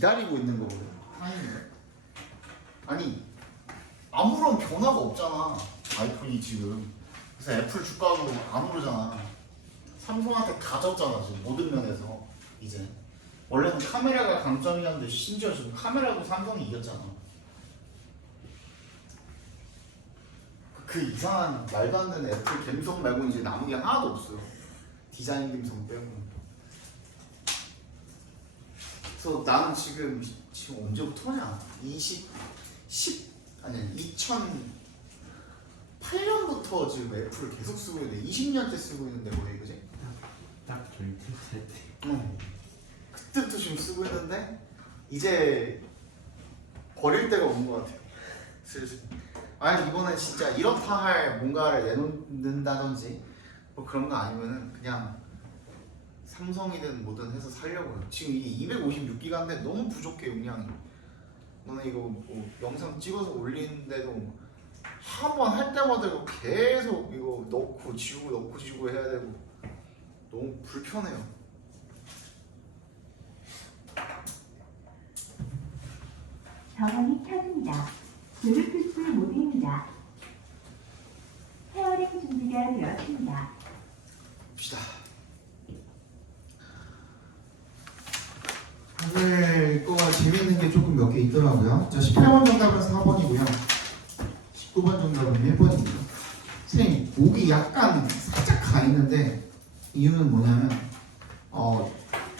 기다리고 있는 거거든. 타이밍을. 아니 아무런 변화가 없잖아 아이폰이 지금. 그래서 애플 주가도 안 오르잖아. 삼성한테 다 졌잖아 지금 모든 면에서. 이제 원래는 카메라가 강점이었는데 심지어 지금 카메라도 삼성이 이겼잖아. 그 이상한 말도 안 되는 애플 갬성 말고는 이제 남은 게 하나도 없어요. 디자인 갬성 빼고. 그래서 나는 지금 언제부터냐? 2008년부터 지금 애플을 계속 쓰고 있는데 20년째 쓰고 있는데 거의 그지? 딱 저희 테스트 할 때. 응. 그때부터 지금 쓰고 있는데 이제 버릴 때가 온 것 같아. 슬슬. 아니 이번엔 진짜 이렇다 할 뭔가를 내놓는다든지 뭐 그런 거 아니면은 그냥 삼성이든 뭐든 해서 살려고요. 지금 이게 256기가인데 너무 부족해 용량이. 너는 이거 뭐 영상 찍어서 올리는데도 한 번 할 때마다 이거 계속 이거 넣고 지우고 해야 되고 너무 불편해요. 전원이 켜집니다. 블루투스 모드입니다. 페어링 준비가 되었습니다. 봅시다. 오늘 거가 재밌는 게 조금 몇 개 있더라고요. 자, 18번 정답은 4번이고요. 19번 정답은 1번입니다. 선생님, 목이 약간 살짝 가 있는데 이유는 뭐냐면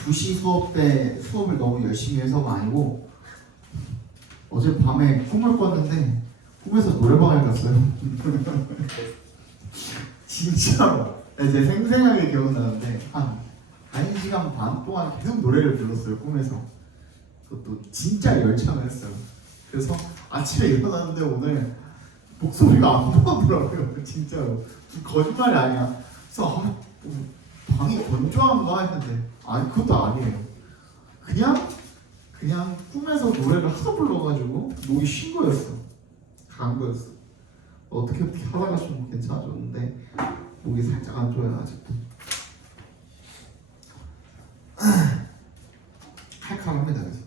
2시 수업 때 수업을 너무 열심히 해서가 아니고 어젯밤에 꿈을 꿨는데 꿈에서 노래방을 갔어요. 진짜로 이제 생생하게 기억나는데 한 1시간 반 동안 계속 노래를 불렀어요 꿈에서. 그것도 진짜 열창을 했어요. 그래서 아침에 일어났는데 오늘 목소리가 안 나오더라고요. 진짜로 거짓말이 아니야. 그래서 방이 건조한가 했는데 아니 그것도 아니에요. 그냥 꿈에서 노래를 하도 불러가지고 목이 쉰 거였어. 간 거였어. 어떻게 하다가 좀 괜찮아졌는데 목이 살짝 안 좋아요 아직도. 칼칼합니다. 그래서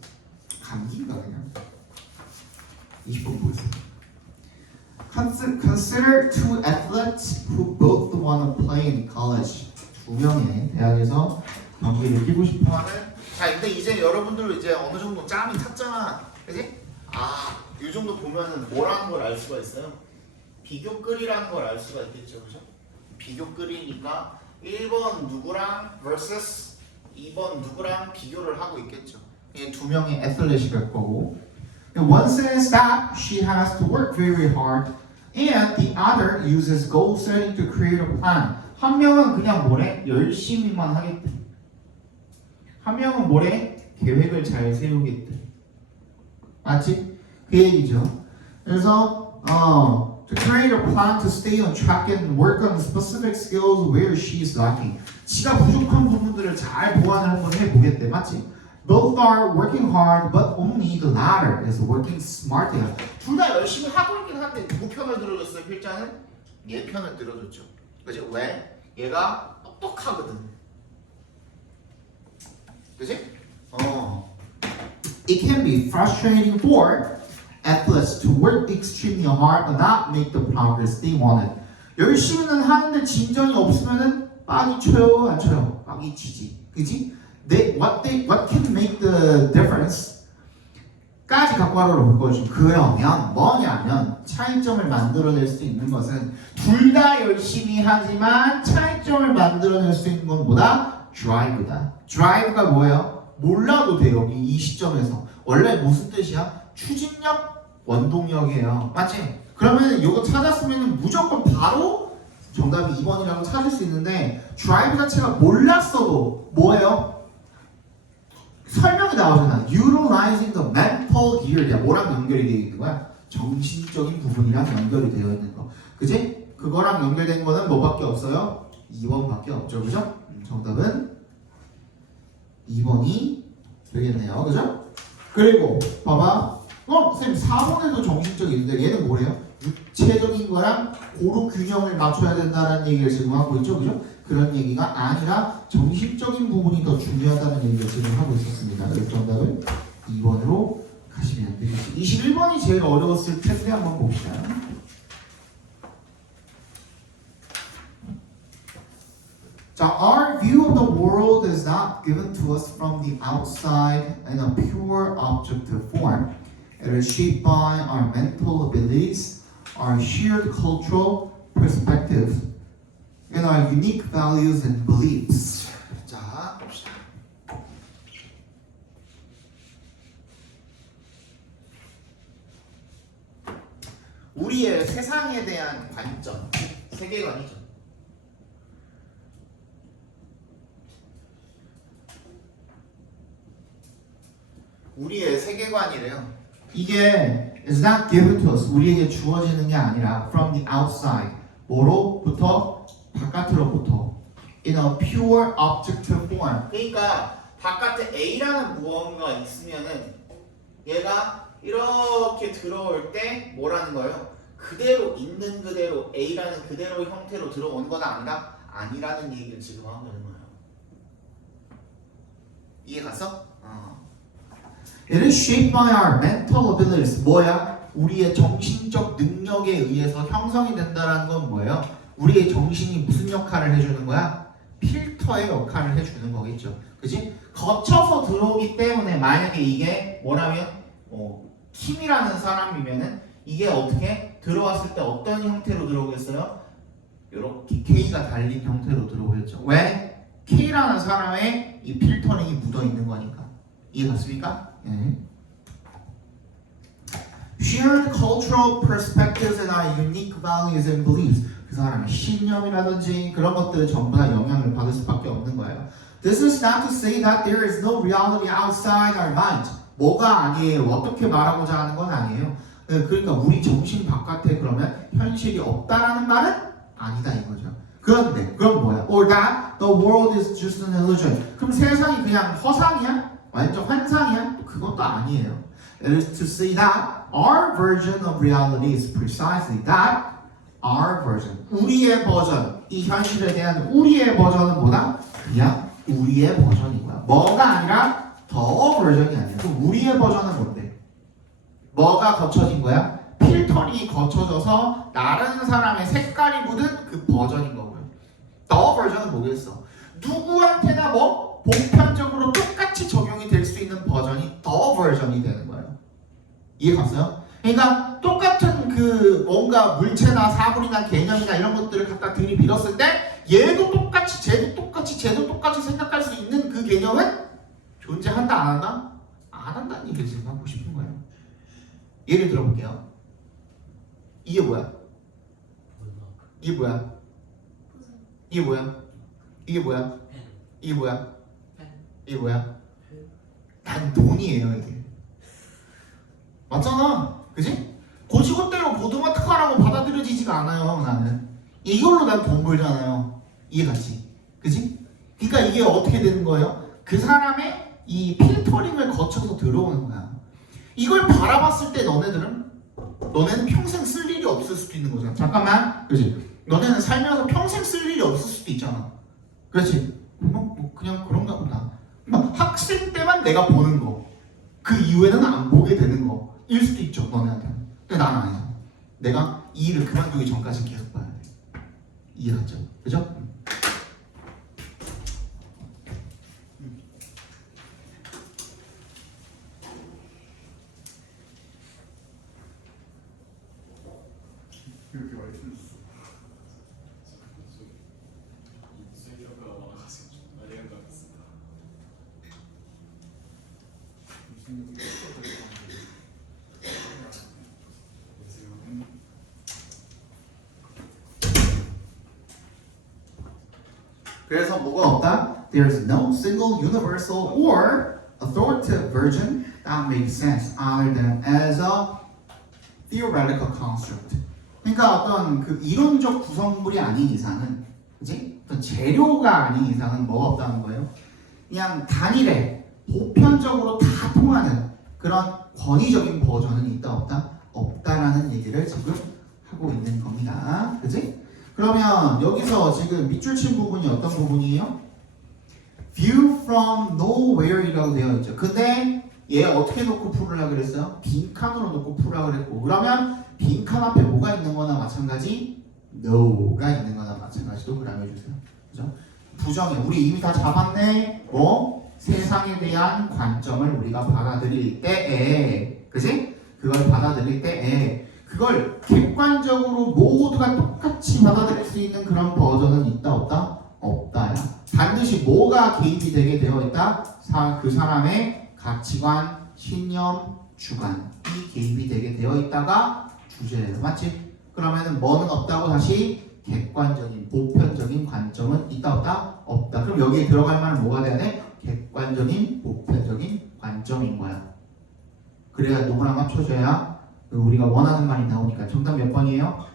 감기인가 그냥. 20번 보겠습니다. Consider two athletes who both want to play in college. 두 명의 대학에서 경기를 뛰고 싶어하는. 자, 근데 이제 여러분들 이제 어느 정도 짬이 탔잖아, 그지? 이 정도 보면은 뭐라는 걸 알 수가 있어요. 비교글이라는 걸 알 수가 있겠죠, 그죠? 비교글이니까 1번 누구랑 vs 2번 누구랑 비교를 하고 있겠죠. 이 두 명의 애슬렛이 될 거고. One says that she has to work very hard, and the other uses goal setting to create a plan. 한 명은 그냥 뭐래? 열심히만 하겠대. 한 명은 뭐래? 계획을 잘 세우겠대. 맞지? 그 얘기죠. 그래서 to create a plan to stay on track and work on specific skills where she is lacking. 지가 부족한 부분들을 잘 보완을 한번 해보겠대. 맞지? Both are working hard, but only the latter is working smartly. 둘 다 열심히 하고 있긴 한데 누구 편을 들어줬어요? 필자는 얘 편을 들어줬죠. 그지? 왜? 얘가 똑똑하거든. 그지? It can be frustrating for athletes to work extremely hard but not make the progress they wanted. 열심히는 하는데 진전이 없으면은 빡이 쳐요, 안 쳐요? 빡이 치지. 그지? What can make the difference? 까지 각괄호로 볼 거죠. 그러면 뭐냐면 차이점을 만들어낼 수 있는 것은 둘 다 열심히 하지만 차이점을 만들어낼 수 있는 건 뭐다? drive다. drive가 뭐예요? 몰라도 돼요. 이 시점에서. 원래 무슨 뜻이야? 추진력, 원동력이에요. 맞지? 그러면 이거 찾았으면 무조건 바로 정답이 2번이라고 찾을 수 있는데 drive 자체가 몰랐어도 뭐예요? 설명이 나오잖아. Utilizing the mental gear. 뭐랑 연결이 되어 있는 거야? 정신적인 부분이랑 연결이 되어 있는 거. 그지? 그거랑 연결된 거는 뭐밖에 없어요? 2번밖에 없죠. 그죠? 정답은 2번이 되겠네요. 그죠? 그리고 봐봐. 선생님 4번에도 정신적인데 얘는 뭐래요? 육체적인 거랑 고루 균형을 맞춰야 된다는 얘기를 지금 하고 있죠. 그죠? 그런 얘기가 아니라 정신적인 부분이 더 중요하다는 얘기를 지금 하고 있었습니다. 그래서 정답은 2번. 제일 어려웠을 텐데 한번 봅시다. 자, our view of the world is not given to us from the outside in a pure objective form. It is shaped by our mental abilities, our shared cultural perspective, and our unique values and beliefs. 자, 봅시다. 우리의 세상에 대한 관점, 세계관이죠. 우리의 세계관이래요. 이게 is not given to us. 우리에게 주어지는 게 아니라 from the outside. 뭐로부터? 바깥으로부터. In a pure objective form. 그러니까 바깥에 A라는 무언가 있으면은 얘가 이렇게 들어올 때 뭐라는 거예요? 그대로 있는 그대로 A라는 그대로 형태로 들어오는 건 아니라는 얘기를 지금 하고 있는 거예요. 이해 갔어? It is shaped by our mental abilities. 뭐야? 우리의 정신적 능력에 의해서 형성이 된다는 건 뭐예요? 우리의 정신이 무슨 역할을 해주는 거야? 필터의 역할을 해주는 거겠죠. 그지? 거쳐서 들어오기 때문에 만약에 이게 뭐라면 킴이라는 사람이면은 이게 어떻게 들어왔을 때 어떤 형태로 들어오겠어요? 이렇게 K가 달린 형태로 들어오겠죠. 왜? K라는 사람의 이 필터링이 묻어 있는 거니까. 이해 갔습니까? 네. Shared cultural perspectives and our unique values and beliefs. 그 사람의 신념이라든지 그런 것들 전부 다 영향을 받을 수밖에 없는 거예요. This is not to say that there is no reality outside our mind. 뭐가 아니에요. 어떻게 말하고자 하는 건 아니에요. 그러니까 우리 정신 바깥에 그러면 현실이 없다라는 말은 아니다 이거죠. 그런데 그럼 뭐야? Or that the world is just an illusion. 그럼 세상이 그냥 허상이야? 완전 환상이야? 그것도 아니에요. It is to say that our version of reality is precisely that. Our version. 우리의 버전. 이 현실에 대한 우리의 버전은 뭐다? 그냥 우리의 버전인 거야. 뭐가 아니라 더 버전이 아니야. 그럼 우리의 버전은 뭔데? 뭐가 거쳐진 거야? 필터링이 거쳐져서 다른 사람의 색깔이 묻은 그 버전인 거고요. 더 버전은 뭐겠어? 누구한테나 뭐 보편적으로 똑같이 적용이 될 수 있는 버전이 더 버전이 되는 거예요. 이해 갔어요? 그러니까 똑같은 그 뭔가 물체나 사물이나 개념이나 이런 것들을 갖다 들이밀었을 때 얘도 똑같이 쟤도 똑같이 생각할 수 있는 그 개념은 존재한다 안 한다? 안 한다는 얘기를 지금 하고 싶은 거예요. 예를 들어볼게요. 이게 뭐야? 이게 뭐야? 이게 뭐야? 이게 뭐야? 이게 뭐야? 이게 뭐야? 난 돈이에요 이게. 맞잖아. 그지? 고지고대로 고등어특가라고 받아들여지지가 않아요 나는. 이걸로 난 돈 벌잖아요. 이해갔지? 그지? 그러니까 이게 어떻게 되는 거예요? 그 사람의 이 필터링을 거쳐서 들어오는 거야. 이걸 바라봤을 때 너네는 평생 쓸 일이 없을 수도 있는 거잖아. 잠깐만, 그렇지? 너네는 살면서 평생 쓸 일이 없을 수도 있잖아. 그렇지? 뭐 그냥 그런가 보다. 학생 때만 내가 보는 거, 그 이후에는 안 보게 되는 거일 수도 있죠, 너네한테는. 근데 나는 아니잖아. 내가 이 일을 그만두기 전까지 계속 봐야 돼. 이해갔죠? 그죠? 이렇게 말씀했어. 그래서 뭐가 없다? There's no single universal or authoritative version that makes sense other than as a theoretical construct. 그러니까 어떤 그 이론적 구성물이 아닌 이상은, 그지? 어떤 재료가 아닌 이상은 뭐가 없다는 거예요? 그냥 단일해, 보편적으로 다 통하는 그런 권위적인 버전은 있다 없다? 없다라는 얘기를 지금 하고 있는 겁니다. 그지? 그러면 여기서 지금 밑줄 친 부분이 어떤 부분이에요? View from nowhere이라고 되어 있죠. 근데 얘 어떻게 놓고 풀으려고 그랬어요? 빈칸으로 놓고 풀으려고 그랬고 그러면 빈칸 앞에 뭐가 있는 거나 마찬가지? no가 있는 거나 마찬가지로 그라고 해주세요. 그죠? 부정해. 우리 이미 다 잡았네. 뭐? 세상에 대한 관점을 우리가 받아들일 때에 그지? 그걸 받아들일 때에 그걸 객관적으로 모두가 똑같이 받아들일 수 있는 그런 버전은 있다 없다? 없다야. 반드시 뭐가 개입이 되게 되어 있다? 그 사람의 가치관, 신념, 주관이 개입이 되게 되어 있다가 주제예요. 맞지? 그러면은 뭐는 없다고 다시 객관적인, 보편적인 관점은 있다 없다? 없다. 그럼 여기에 들어갈 만한 뭐가 돼야 돼? 객관적인, 보편적인 관점인 거야. 그래야 누구랑 합쳐져야 우리가 원하는 말이 나오니까 정답 몇 번이에요?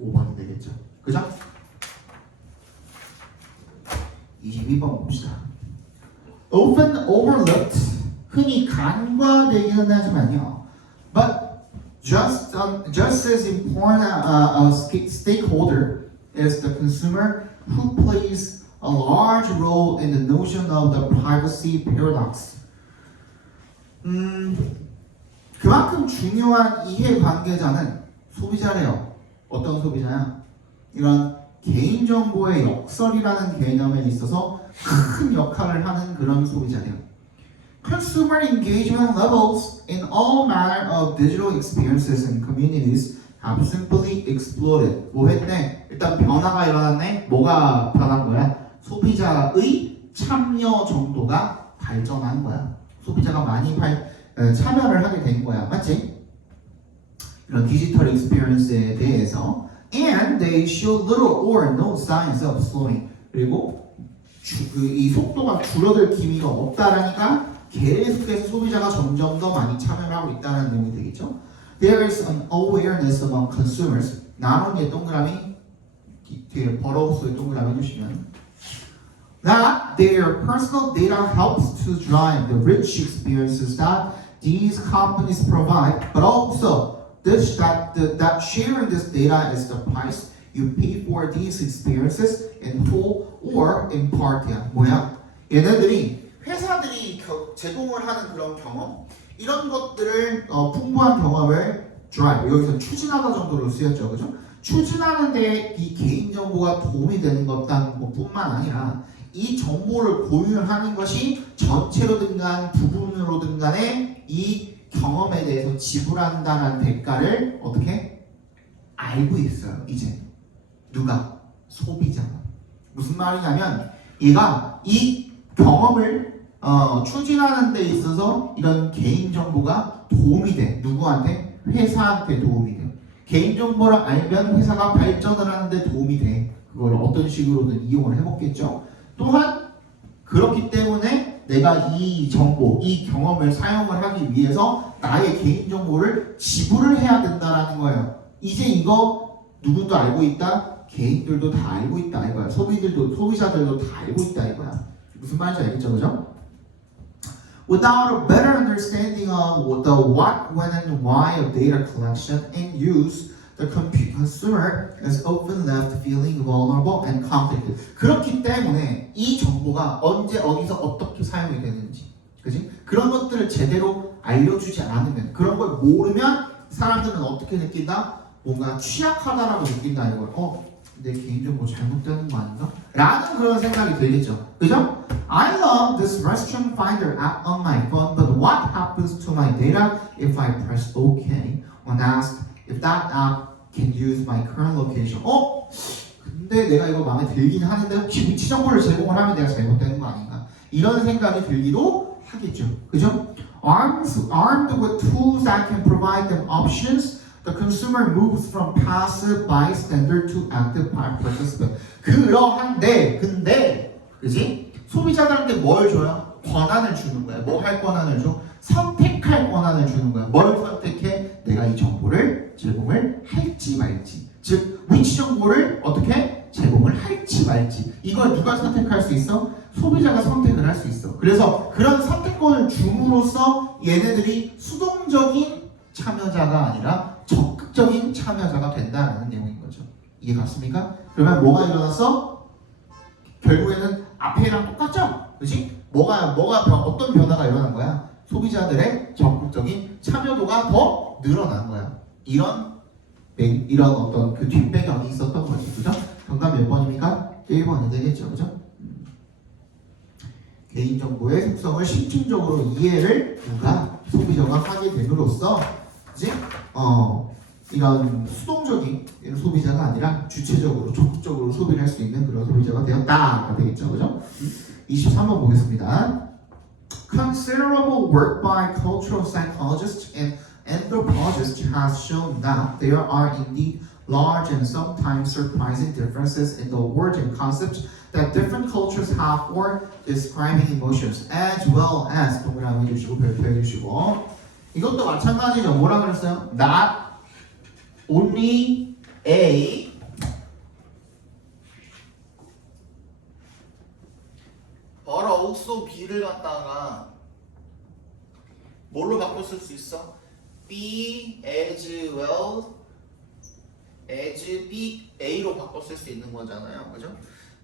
5번이 되겠죠. 그죠? 22번 봅시다. Often overlooked, 흔히 간과되기는 하지만요. But just as important a stakeholder is the consumer who plays a large role in the notion of the privacy paradox. 그만큼 중요한 이해관계자는 소비자래요. 어떤 소비자야? 이런 개인정보의 역설이라는 개념에 있어서 큰 역할을 하는 그런 소비자래요. Consumer engagement levels in all manner of digital experiences and communities have simply exploded. 뭐 했네? 일단 변화가 일어났네? 뭐가 변한 거야? 소비자의 참여 정도가 발전한 거야. 소비자가 많이 참여를 하게 된 거야. 맞지? 이런 디지털 익스피리언스에 대해서 and they show little or no signs of slowing. 그리고 이 속도가 줄어들 기미가 없다라니까 계속해서 소비자가 점점 더 많이 참여를 하고 있다는 내용이 되겠죠. There is an awareness among consumers. 나눠의 동그라미 뒤에 버러우스의 동그라미 해주시면 that their personal data helps to drive the rich experiences that these companies provide, but also that sharing this data is the price you pay for these experiences in whole or in part야. 뭐야? 얘네들이 회사들이 제공을 하는 그런 경험 이런 것들을 풍부한 경험을 drive 여기서 추진하다 정도로 쓰였죠, 그죠? 추진하는데 이 개인정보가 도움이 되는 것뿐만 아니라 이 정보를 공유하는 것이 전체로든 간 부분으로든 간에 이 경험에 대해서 지불한다는 대가를 어떻게 알고 있어요. 이제 누가? 소비자가. 무슨 말이냐면 얘가 이 경험을 추진하는 데 있어서 이런 개인정보가 도움이 돼. 누구한테? 회사한테 도움이 돼. 개인정보를 알면 회사가 발전을 하는데 도움이 돼. 그걸 어떤 식으로든 이용을 해먹겠죠. 또한 그렇기 때문에 내가 이 정보, 이 경험을 사용을 하기 위해서 나의 개인정보를 지불을 해야 된다라는 거예요. 이제 이거 누구도 알고 있다? 개인들도 다 알고 있다 이거야. 소비자들도 다 알고 있다 이거야. 무슨 말인지 알겠죠, 그죠? Without a better understanding of the what, when, and why of data collection and use, the consumer is often left feeling vulnerable and conflicted. 그렇기 때문에 이 정보가 언제 어디서 어떻게 사용이 되는지, 그지? 그런 것들을 제대로 알려주지 않으면, 그런 걸 모르면 사람들은 어떻게 느낀다? 뭔가 취약하다라고 느낀다 이걸. 내 개인정보 잘못되는 거 아닌가? 라는 그런 생각이 들겠죠. 그죠? I love this restaurant finder app on my phone, but what happens to my data if I press OK when asked if that app can use my current location? 근데 내가 이거 마음에 들긴 하는데 혹시 위치 정보를 제공을 하면 내가 잘못되는 거 아닌가? 이런 생각이 들기도 하겠죠. 그죠? Armed with tools that can provide them options, the consumer moves from passive bystander to active participant. 그러한데, 근데, 그지? 소비자들한테 뭘 줘요? 권한을 주는 거야. 뭐 할 권한을 줘? 선택할 권한을 주는 거야. 뭘 선택해? 내가 이 정보를 제공을 할지 말지. 즉, 위치 정보를 어떻게 제공을 할지 말지. 이걸 누가 선택할 수 있어? 소비자가 선택을 할 수 있어. 그래서 그런 선택권을 줌으로써 얘네들이 수동적인 참여자가 아니라 적극적인 참여자가 된다는 내용인 거죠. 이해 갔습니까? 그러면 뭐가 일어났어? 결국에는 앞에랑 똑같죠? 그렇지? 어떤 변화가 일어난 거야? 소비자들의 적극적인 참여도가 더 늘어난 거야. 이런 어떤 그 뒷배경이 있었던 거지, 그죠? 정답 몇 번입니까? 1번이 되겠죠, 그죠? 개인정보의 속성을 심층적으로 이해를 누가 소비자가 하게 됨으로써, 그지? 이런 수동적인 이런 소비자가 아니라 주체적으로 적극적으로 소비를 할 수 있는 그런 소비자가 되었다가 되겠죠, 그죠? 23번 보겠습니다. Considerable work by cultural psychologists and anthropologists has shown that there are indeed large and sometimes surprising differences in the words and concepts that different cultures have for describing emotions, as well as 동그라미 해주시고 별표해 주시고 이것도 마찬가지죠. 뭐라 그랬어요? Not only A but also B를 갖다가 뭘로 바꿔 쓸 수 있어? B as well as B A로 바꿔 쓸 수 있는 거잖아요, 그죠?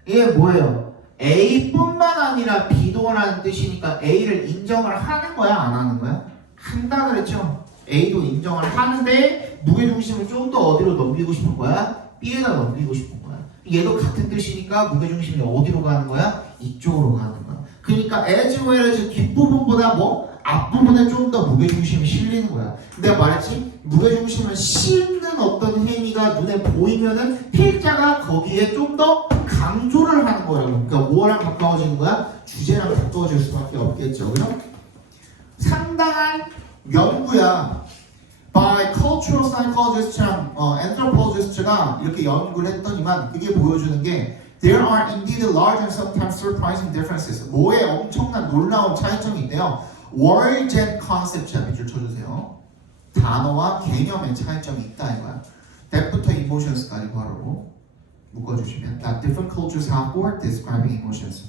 이게 뭐예요? A뿐만 아니라 B도라는 뜻이니까 A를 인정을 하는 거야, 안 하는 거야? 한다 그랬죠? A도 인정을 하는데 무게중심을 좀 더 어디로 넘기고 싶은 거야? B에다 넘기고 싶은 거야. 얘도 같은 뜻이니까 무게중심이 어디로 가는 거야? 이쪽으로 가는 거야. 그러니까 as well as 뒷부분보다 앞부분에 좀 더 무게중심이 실리는 거야. 내가 말했지? 무게중심을 싣는 어떤 행위가 눈에 보이면은 필자가 거기에 좀 더 강조를 하는 거라고. 그러니까 뭐랑 가까워지는 거야? 주제랑 가까워질 수밖에 없겠죠. 그죠? 상당한 연구야. by cultural psychologists랑 anthropologists가 이렇게 연구를 했더니만 그게 보여주는 게 there are indeed large and sometimes surprising differences. 뭐에 엄청난 놀라운 차이점이 있대요. words and concepts야. 밑줄 쳐주세요. 단어와 개념의 차이점이 있다 이거야. that부터 emotions까지 바로 묶어주시면 that different cultures have for describing emotions.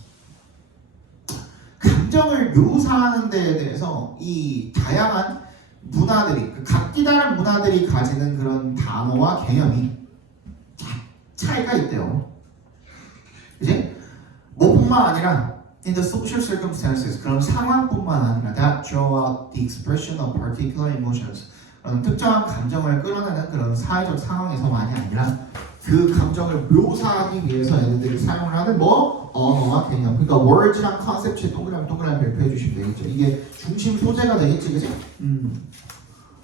감정을 묘사하는 데에 대해서 이 다양한 문화들이, 각기 다른 문화들이 가지는 그런 단어와 개념이 차이가 있대요. 그지? 뭐뿐만 아니라 in the social circumstances, 그런 상황뿐만 아니라 that draw out the expression of particular emotions, 그런 특정한 감정을 끌어내는 그런 사회적 상황에서만이 아니라 그 감정을 묘사하기 위해서 얘네들이 사용을 하는 언어와 개념. 그러니까 words랑 concept에 동그라미 별표해 주시면 되겠죠. 이게 중심 소재가 되겠지, 그지?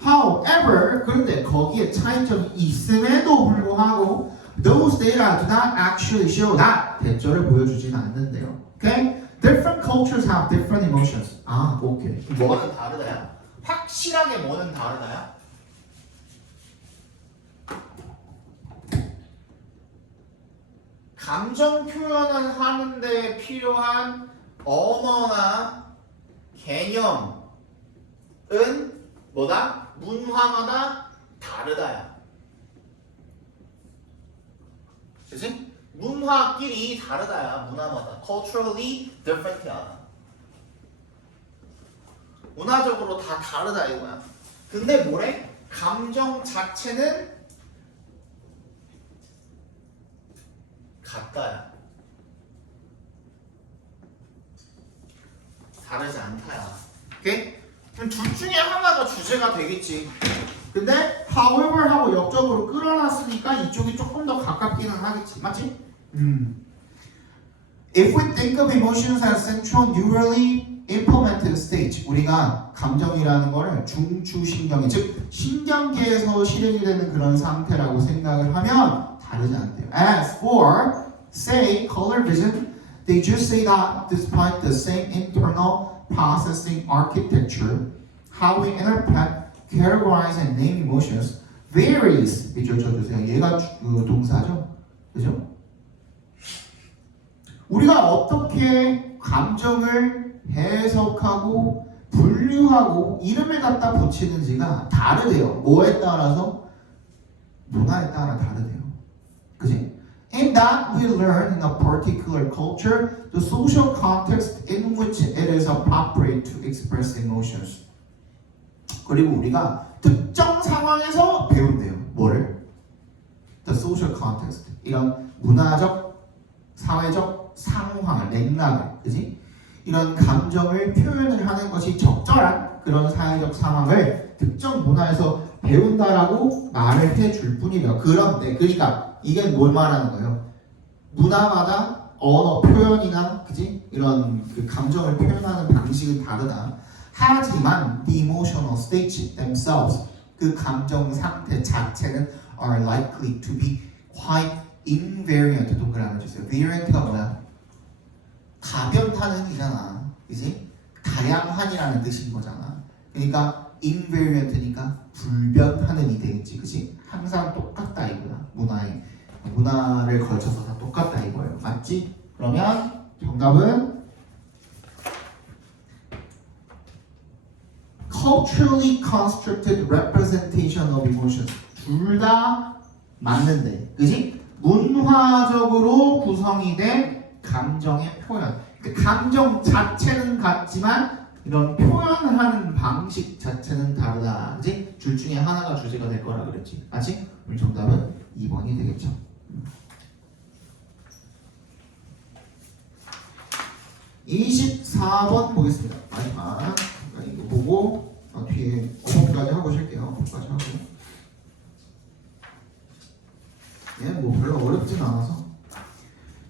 However, 그런데 거기에 차이점이 있음에도 불구하고 those data do not actually show that 대조를 보여주진 않는데요. Okay? Different cultures have different emotions. 오케이. 뭐는 다르다야? 확실하게 뭐는 다르다야? 감정 표현을 하는데 필요한 언어나 개념은 뭐다? 문화마다 다르다야. 그치? 문화끼리 다르다야. 문화마다. Culturally different야. 문화적으로 다 다르다 이거야. 근데 뭐래? 감정 자체는 같다야. 다르지 않다야. 오케이? 그럼 둘 중에 하나가 주제가 되겠지. 근데 however 하고 역적으로 끌어놨으니까 이쪽이 조금 더 가깝기는 하겠지. 맞지? If we think of emotions as central neurally implemented stage, 우리가 감정이라는 거를 중추신경계, 즉 신경계에서 실행이 되는 그런 상태라고 생각을 하면 다르지 않대요. As for, say, color vision, they just say that despite the same internal processing architecture, how we interpret, categorize, and name emotions varies. 밑줄 쳐주세요. 얘가 동사죠, 그죠? 우리가 어떻게 감정을 해석하고 분류하고 이름을 갖다 붙이는지가 다르대요. 뭐에 따라서? 문화에 따라 다르대요. 그지? In that we learn in a particular culture the social context in which it is appropriate to express emotions. 그리고 우리가 특정 상황에서 배운대요. 뭐를? The social context. 이런 문화적, 사회적 상황을, 맥락을, 그지? 이런 감정을 표현을 하는 것이 적절한 그런 사회적 상황을 특정 문화에서 배운다라고 말을 해줄 뿐이에요. 그런데 그러니까 이게 뭘 말하는 거예요? 문화마다 언어 표현이나 그지 이런 그 감정을 표현하는 방식은 다르다. 하지만 the emotional states themselves 그 감정 상태 자체는 are likely to be quite invariant. 동그라미 주세요. variant가 뭐야? 가변타는이잖아, 그지? 다양한이라는 뜻인 거잖아. 그러니까 invariant니까 불변하는이 되겠지, 그지? 항상 똑같다 이거야. 문화를 걸쳐서 다 똑같다 이거예요. 맞지? 그러면 정답은 culturally constructed representation of emotions. 둘 다 맞는데, 그지? 문화적으로 구성이 된 감정의 표현. 그러니까 감정 자체는 같지만 이런 표현을 하는 방식 자체는 다르다. 그지? 둘 중에 하나가 주제가 될 거라 그랬지. 맞지? 우리 정답은 2번이 되겠죠. 24번 보겠습니다. 마지막 이거 보고 뒤에 어법까지 하고 쉴게요. 어법까지 하고. 뭐 별로 어렵진 않아서.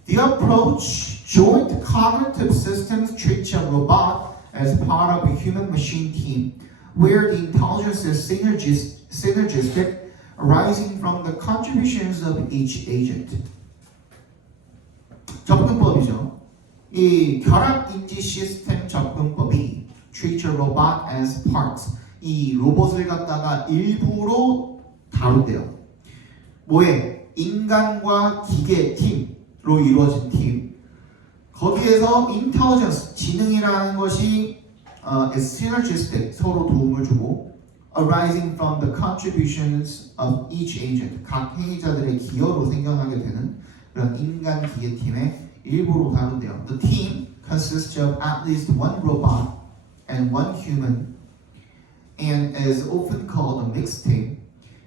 The approach joint cognitive systems treats a robot as part of a human-machine team, where the intelligence is synergistic, arising from the contributions of each agent. 접근법이죠. 이 결합인지 시스템 접근법이 treat a robot as parts. 이 로봇을 갖다가 일부로 다룬대요. 뭐에? 인간과 기계 팀으로 이루어진 팀. 거기에서 intelligence, 지능이라는 것이 is synergistic, 서로 도움을 주고 arising from the contributions of each agent, 각 행위자들의 기여로 생겨나게 되는 그런 인간 기계 팀의 일부로 다룬대요. The team consists of at least one robot and one human and is often called a mixed team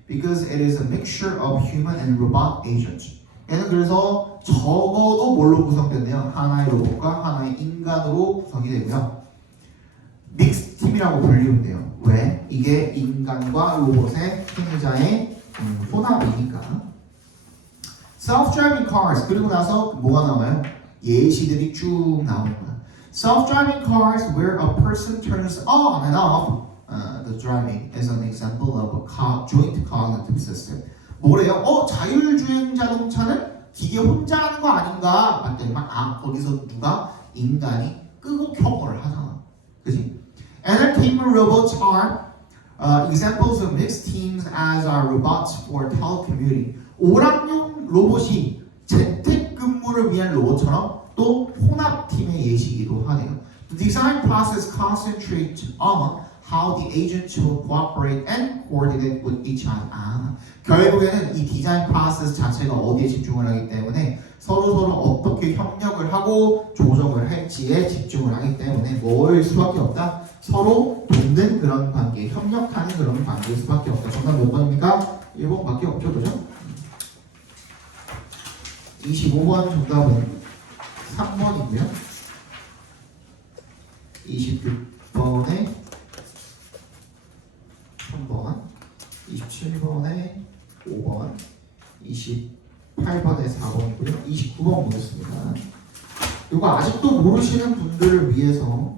because it is a mixture of human and robot agents. 얘는 그래서 적어도 뭘로 구성됐네요? 하나의 로봇과 하나의 인간으로 구성이 되고요. 믹스 팀이라고 불리는데요. 왜? 이게 인간과 로봇의 행위자의 혼합이니까. Self-driving cars. 그리고 나서 뭐가 나와요? 예시들이 쭉 나오는 거야. Self-driving cars where a person turns on and off the driving is an example of a joint cognitive system. 뭐래요? 자율주행 자동차는 기계 혼자 하는 거 아닌가? 봤더니만 거기서 누가? 인간이 끄고 켜고를 하잖아. 그지? Entertainment robots are examples of mixed teams as are robots for telecommuting. 오락용 로봇이 재택근무를 위한 로봇처럼 또 혼합팀의 예시이기도 하네요. The design process concentrates on how the agents will cooperate and coordinate with each other. 결국에는 이 디자인 프로세스 자체가 어디에 집중을 하기 때문에 서로 어떻게 협력을 하고 조정을 할지에 집중을 하기 때문에 뭘 수밖에 없다? 서로 돕는 그런 관계, 협력하는 그런 관계일 수밖에 없다. 정답 몇 번입니까? 1번밖에 없죠, 그죠? 25번 정답은 3번이고요. 26번에 3번, 27번에 5번, 28번에 4번이고요. 29번 보겠습니다. 이거 아직도 모르시는 분들을 위해서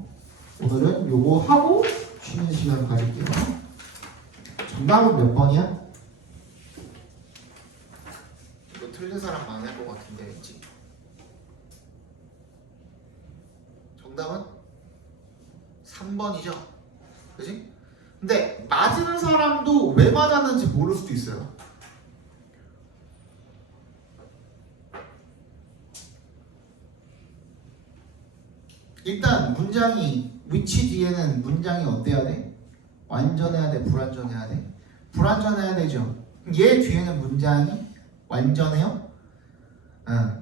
오늘은 요거 하고 쉬는 시간 가질게요. 정답은 몇 번이야? 이거 틀린 사람 많을 것 같은데 왠지. 정답은 3번이죠. 그지? 근데 맞은 사람도 왜 맞았는지 모를 수도 있어요. 일단 문장이 which 뒤에는 문장이 어때야 돼? 완전해야 돼? 불완전해야 돼? 불완전해야 되죠. 얘 뒤에는 문장이 완전해요?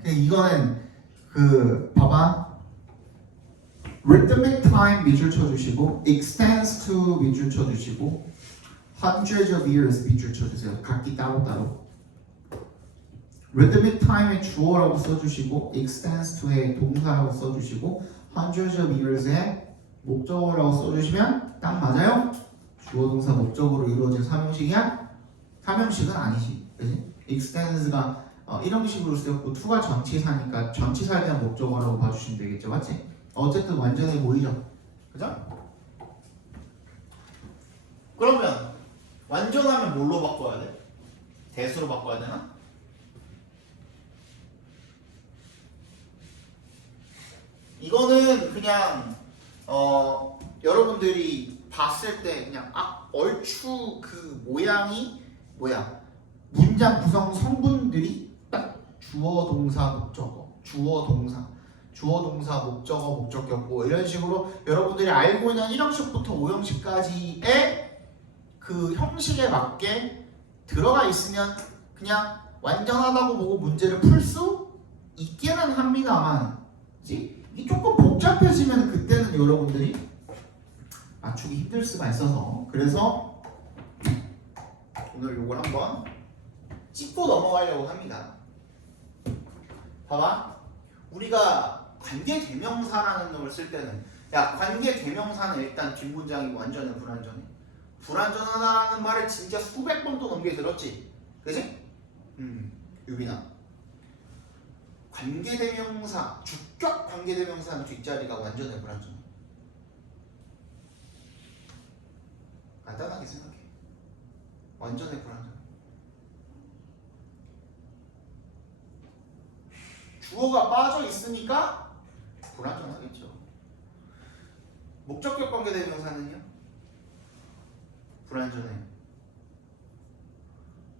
이거는 봐봐. rhythmic time 밑줄 쳐주시고 extends to 밑줄 쳐주시고 hundreds of years 밑줄 쳐주세요. 각기 따로따로. rhythmic time의 주어라고 써주시고 extends to의 동사라고 써주시고 hundreds of years에 목적어라고 써주시면 딱 맞아요. 주어 동사 목적어로 이루어진 삼형식이야? 삼형식은 아니지, 그지? extens가 이런 식으로 쓰였고 to가 전치사니까 전치사에 대한 목적어라고 봐주시면 되겠죠, 맞지? 어쨌든 완전해 보이죠, 그죠? 그러면 완전하면 뭘로 바꿔야 돼? 대수로 바꿔야 되나? 이거는 그냥 여러분들이 봤을 때 그냥 얼추 그 모양이 뭐야? 문장 구성 성분들이 딱 주어 동사 목적어, 주어 동사 목적어 목적격 이런 식으로 여러분들이 알고 있는 1형식부터 5형식까지의 그 형식에 맞게 들어가 있으면 그냥 완전하다고 보고 문제를 풀 수 있기는 합니다만, 그치? 이게 조금 복잡해지면 그때는 여러분들이 맞추기 힘들 수가 있어서, 그래서 오늘 요걸 한번 짚고 넘어가려고 합니다. 봐봐, 우리가 관계대명사라는 놈을 쓸 때는 야, 관계대명사는 일단 뒷문장이 완전해 불완전해? 불완전하다는 말을 진짜 수백 번 또 넘게 들었지, 그지? 유빈아, 관계대명사, 주격 관계대명사는 뒷자리가 완전해 불완전해? 간단하게 생각해. 완전해 불완전해? 주어가 빠져 있으니까 불완전하겠죠. 목적격 관계대명사는요? 불완전해.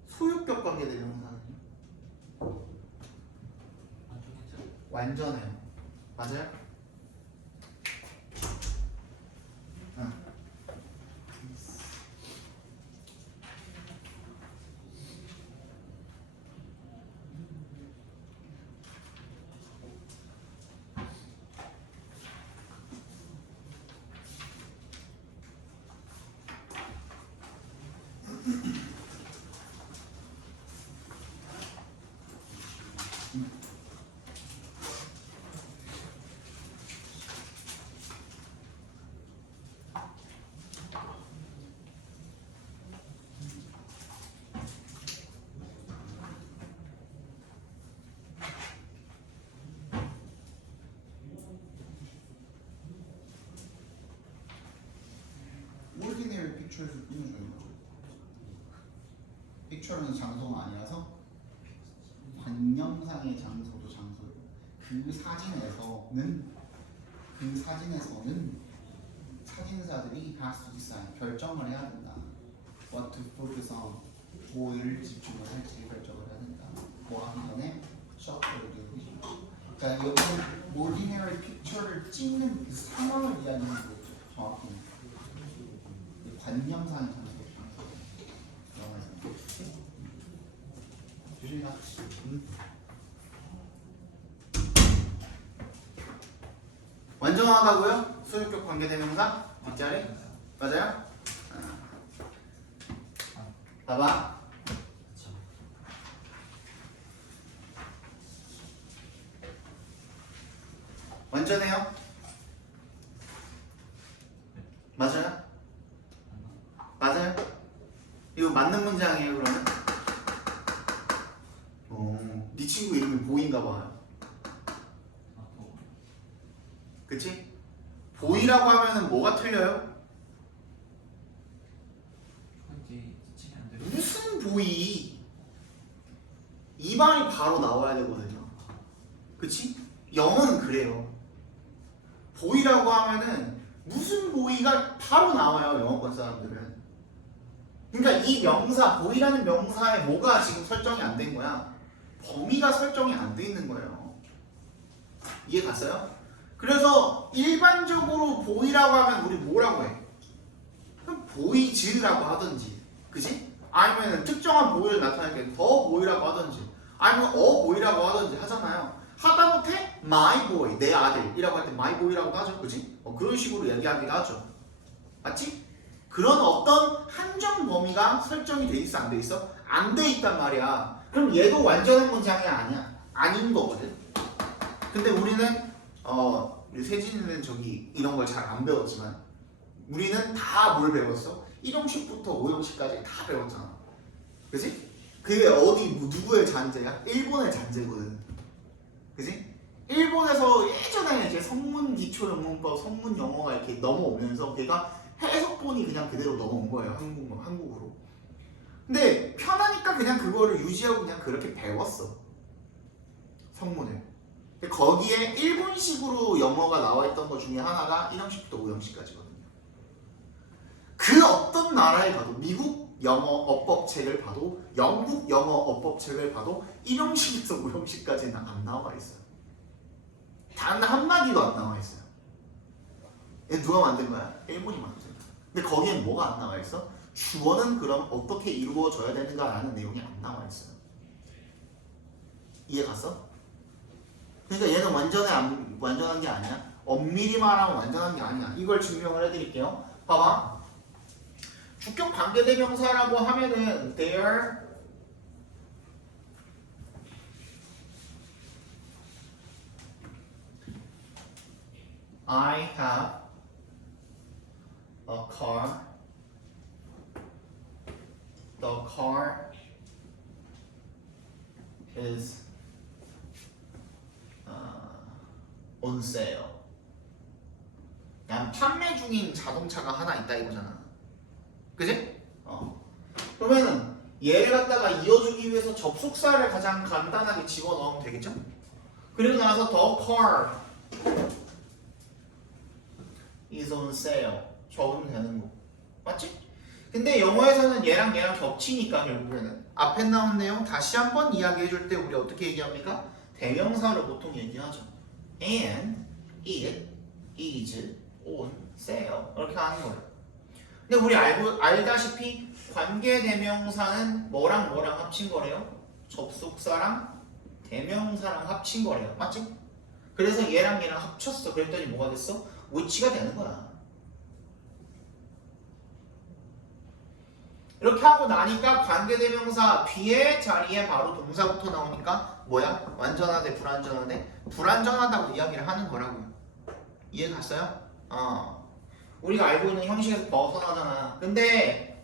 소유격 관계대명사는요? 완전해요. 맞아요? 응. ordinary picture에서 띄워줘요. picture는 장소가 아니라서 관념상의 장소도 장소예요. 그 사진에서는 사진사들이 has to decide, 결정을 해야 된다. what to focus on, 뭐를 집중을 할지 결정을 해야 된다. 뭐 하기 전에 셔터를 누르기. 그러니까 여기 ordinary picture를 찍는 그 상황을 이야기하는 거죠. 정확히 관념상의 장소. 주진아. 완전하다고요? 소유격 관계대명사 뒷자리? 맞아요? 봐봐. 완전해요? 맞아요? 맞아요? 이거 맞는 문장이에요 그러면? 네 친구 이름이 보인가 봐요. 그치? 보이라고 하면은 뭐가 틀려요? 무슨 보이? 이 말이 바로 나와야 되거든요. 그치? 영어는 그래요. 보이라고 하면은 무슨 보이가 바로 나와요, 영어권 사람들은. 그러니까 이 명사, 보이라는 명사에 뭐가 지금 설정이 안 된 거야? 범위가 설정이 안 돼 있는 거예요. 이해 갔어요? 그래서 일반적으로 보이라고 하면 우리 뭐라고 해? 보이즈라고 하든지, 그지? 아니면 특정한 보이를 나타낼 때 더 보이라고 하든지, 아니면 보이라고 하든지 하잖아요. 하다못해 my boy, 내 아들이라고 할 때 my boy라고도 하죠, 그지? 그런 식으로 얘기하기도 하죠. 맞지? 그런 어떤 한정 범위가 설정이 돼 있어, 안 돼 있어? 안 돼 있단 말이야. 그럼 얘도 완전한 문장이 아니야. 아닌 거거든. 근데 우리는 우리 세진이는 저기 이런 걸 잘 안 배웠지만 우리는 다 뭘 배웠어? 1형식부터 5형식까지 다 배웠잖아. 그지? 그게 어디 누구의 잔재야? 일본의 잔재거든. 그지? 일본에서 예전에 이제 성문 기초 영문법, 성문 영어가 이렇게 넘어오면서 걔가 해석본이 그냥 그대로 넘어온 거예요. 한국으로. 근데 편하니까 그냥 그거를 유지하고 그냥 그렇게 배웠어. 성문을. 근데 거기에 일본식으로 영어가 나와 있던 것 중에 하나가 1형식부터 5형식까지거든요. 그 어떤 나라에 가도 미국 영어 어법책을 봐도 영국 영어 어법책을 봐도 1형식에서 5형식까지는 안 나와 있어요. 단 한마디도 안 나와 있어요. 얘 누가 만든 거야? 일본이 만든 거야. 근데 거기엔 뭐가 안 나와 있어? 주어는 그럼 어떻게 이루어져야 되는가라는 내용이 안 나와 있어요. 이해 갔어? 그러니까 얘는 완전한 게 아니야. 엄밀히 말하면 완전한 게 아니야. 이걸 증명을 해드릴게요. 봐봐. 주격 관계대명사라고 하면은 there I have a car. The car is on sale. 난 판매 중인 자동차가 하나 있다 이거잖아. 그지? 그러면은 얘를 갖다가 이어주기 위해서 접속사를 가장 간단하게 집어넣으면 되겠죠? 그리고 나서 the car is on sale 적으면 되는 거 맞지? 근데 영어에서는 얘랑 겹치니까 결국에는 앞에 나온 내용 다시 한번 이야기해 줄 때 우리 어떻게 얘기합니까? 대명사로 보통 얘기하죠. And it is on sale 이렇게 하는 거예요. 근데 우리 알다시피 관계대명사는 뭐랑 합친 거래요? 접속사랑 대명사랑 합친 거래요. 맞지? 그래서 얘랑 합쳤어. 그랬더니 뭐가 됐어? which가 되는 거야. 이렇게 하고 나니까 관계대명사 뒤에 자리에 바로 동사부터 나오니까 뭐야? 완전하대 불완전하대? 불완전하다고 이야기를 하는 거라고요. 이해 갔어요? 우리가 알고 있는 형식에서 벗어나잖아. 근데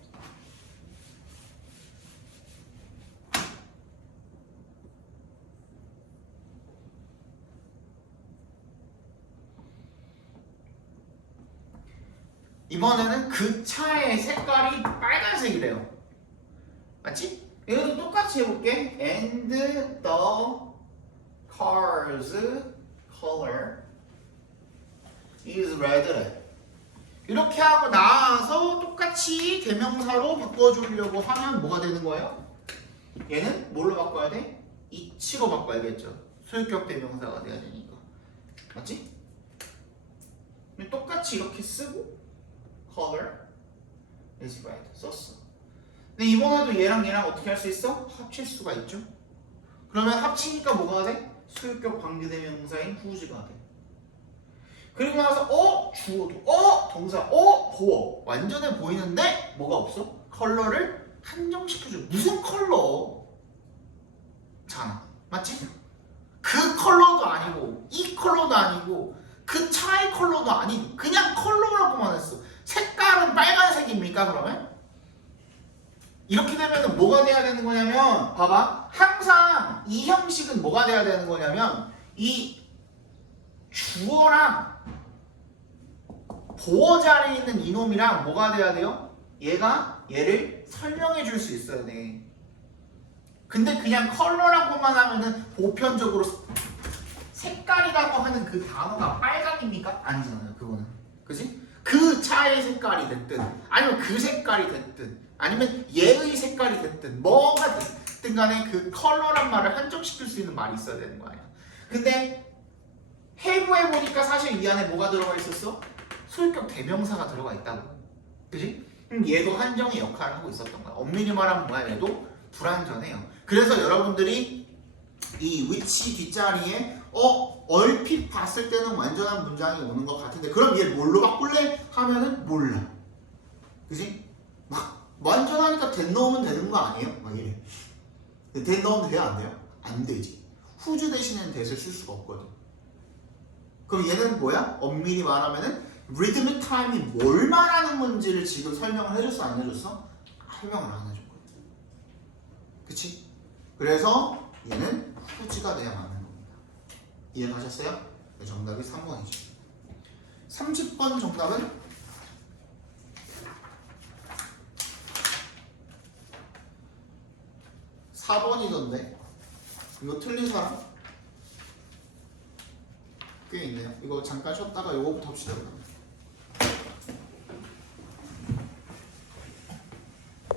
이번에는 그 차의 색깔이 빨간색이래요. 맞지? 이것도 똑같이 해볼게. And the car's color is red. 이렇게 하고 나서 똑같이 대명사로 바꿔주려고 하면 뭐가 되는 거예요? 얘는 뭘로 바꿔야 돼? it로 바꿔야겠죠. 소유격 대명사가 돼야 되니까. 맞지? 똑같이 이렇게 쓰고 color is red 썼어. 근데 이번에도 얘랑 어떻게 할 수 있어? 합칠 수가 있죠. 그러면 합치니까 뭐가 돼? 소유격 관계대명사인 whose가 돼. 그리고 나서 주어도 동사 보어 완전해 보이는데 뭐가 없어? 컬러를 한정시켜줘. 무슨 컬러? 잖아. 맞지? 그 컬러도 아니고 이 컬러도 아니고 그 차의 컬러도 아닌 그냥 컬러라고만 했어. 색깔은 빨간색입니까 그러면? 이렇게 되면 뭐가 돼야 되는 거냐면 봐봐. 항상 이 형식은 뭐가 돼야 되는 거냐면 이 주어랑 보어 자리에 있는 이놈이랑 뭐가 돼야 돼요? 얘가 얘를 설명해 줄 수 있어야 돼. 근데 그냥 컬러라고만 하면은 보편적으로 색깔이라고 하는 그 단어가 빨강입니까? 아니잖아요 그거는. 그치? 그 차의 색깔이 됐든 아니면 그 색깔이 됐든 아니면 얘의 색깔이 됐든 뭐가 됐든 간에 그 컬러란 말을 한정시킬 수 있는 말이 있어야 되는 거 아니야. 근데 해부해 보니까 사실 이 안에 뭐가 들어가 있었어? 소유격 대명사가 들어가 있다고. 그치? 얘도 한정의 역할을 하고 있었던 거야. 엄밀히 말하면 뭐야? 얘도 불완전해요. 그래서 여러분들이 이 which 뒷자리에 얼핏 봤을 때는 완전한 문장이 오는 것 같은데 그럼 얘 뭘로 바꿀래? 하면은 몰라. 그치? 막 완전하니까 that 넣으면 되는 거 아니에요? 막 이래. that 넣으면 돼요? 안 돼요? 안 되지. whose 대신에는 that을 쓸 수가 없거든. 그럼 얘는 뭐야? 엄밀히 말하면은 rhythmic time이 뭘 말하는 건지를 지금 설명을 해줬어 안 해줬어? 설명을 안 해줬거든. 그치? 그래서 얘는 후지가 돼야 맞는 겁니다. 이해가셨어요? 네, 정답이 3번이죠. 30번 정답은 4번이던데 이거 틀린 사람? 꽤 있네요. 이거 잠깐 쉬었다가 요거부터 합시다.